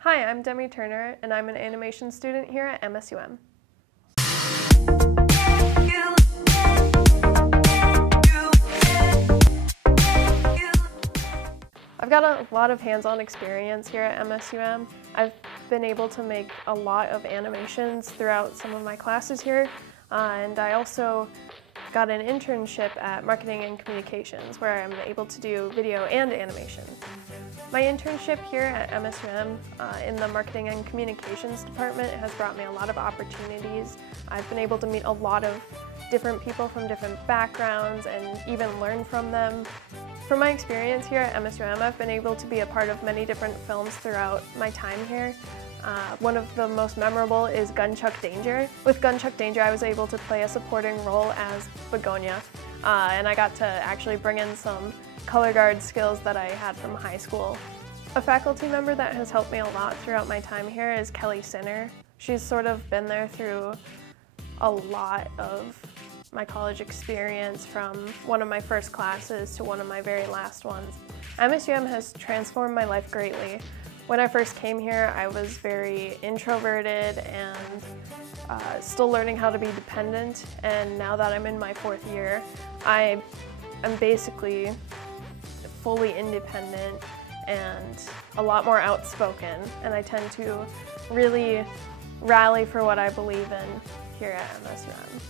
Hi, I'm Demi Turner, and I'm an animation student here at MSUM. I've got a lot of hands-on experience here at MSUM. I've been able to make a lot of animations throughout some of my classes here, and I also got an internship at Marketing and Communications where I'm able to do video and animation. My internship here at MSUM in the Marketing and Communications department has brought me a lot of opportunities. I've been able to meet a lot of different people from different backgrounds and even learn from them. From my experience here at MSUM, I've been able to be a part of many different films throughout my time here. One of the most memorable is Gunchuck Danger. With Gunchuck Danger, I was able to play a supporting role as Begonia, and I got to actually bring in some color guard skills that I had from high school. A faculty member that has helped me a lot throughout my time here is Kelly Sinner. She's sort of been there through a lot of my college experience, from one of my first classes to one of my very last ones. MSUM has transformed my life greatly. When I first came here, I was very introverted and still learning how to be dependent, and now that I'm in my 4th year, I am basically fully independent and a lot more outspoken, and I tend to really rally for what I believe in here at MSUM.